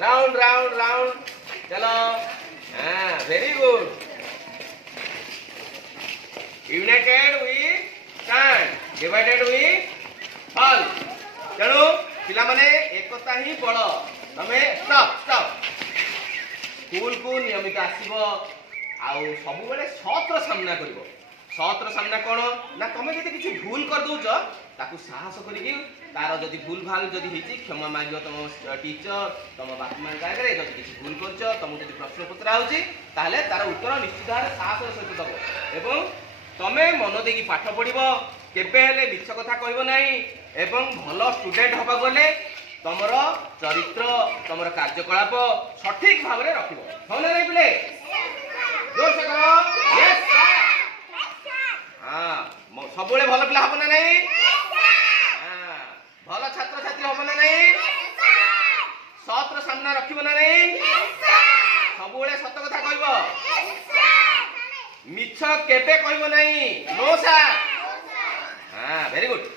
round round round चलो हाँ very good united we stand divided we fall तेणु पिला माने एकता ही बड़ तमे स्टॉप स्टॉप स्कूल को नियमित आसीबो आउ सब बेले सत्र सामना करिवो सत्र सामना कोन ना तमे जदि किछि भूल कर दोछ ताकू साहस करिकि तार जदि भूल भाल जदि हिची क्षमा मागियो तम टीचर तम बापमा कागरे जदि किछि भूल करछ तम जदि प्रश्न पत्र आउची ताले तार उत्तर निश्चित भाव साहस सहित दबो एवं तमे मन देकी पाठ पढिबो केबे हेले मिछ कथा कहबो नाही एवं भलो स्टूडेंट होबा गले तमर चरित्र तमर कार्यकलाप सठिक भाव में रखिबो हो ना नहीं पिले जोर से करो यस सर हां सब बेले भलो पिला हबो ना नहीं हां भलो छात्र छात्री हबो ना नहीं सत्र सामना रखिबो ना नहीं सब बेले सत कथा कहबो मिछ केबे कहबो नहीं नो सर हां वेरी गुड